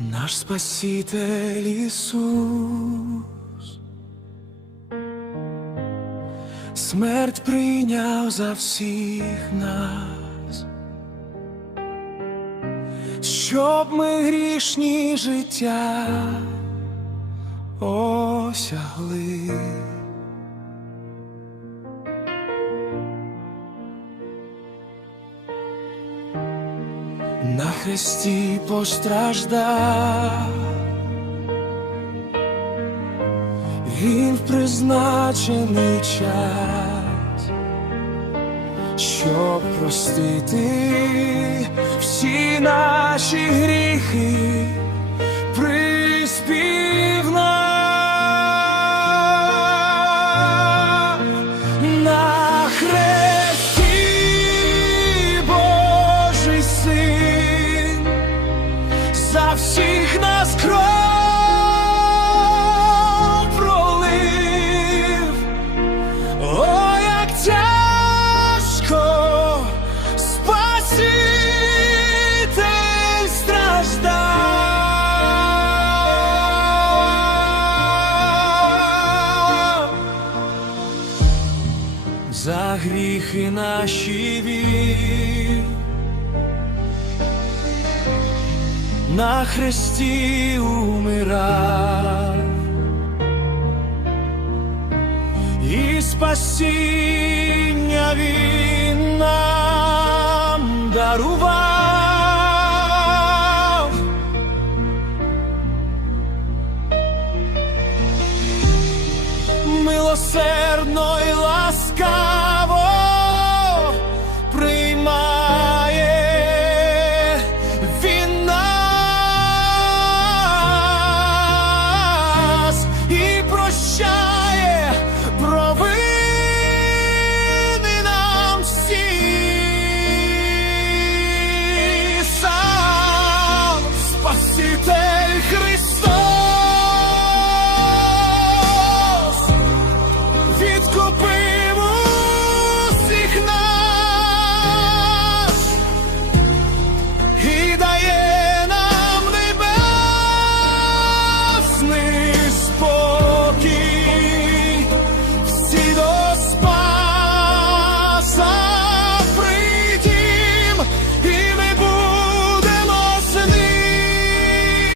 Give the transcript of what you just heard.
наш Спаситель Ісус, смерть прийняв за всіх нас, щоб ми грішні життя осягли. На хресті постраждав, він в призначений час, щоб простити всі наші гріхи, приспів нам на хресті всіх нас кров пролив, о, як тяжко Спаситель страждав. За гріхи наші він на хресті умирав і спасіння він нам дарував. Милосердно і ласкаво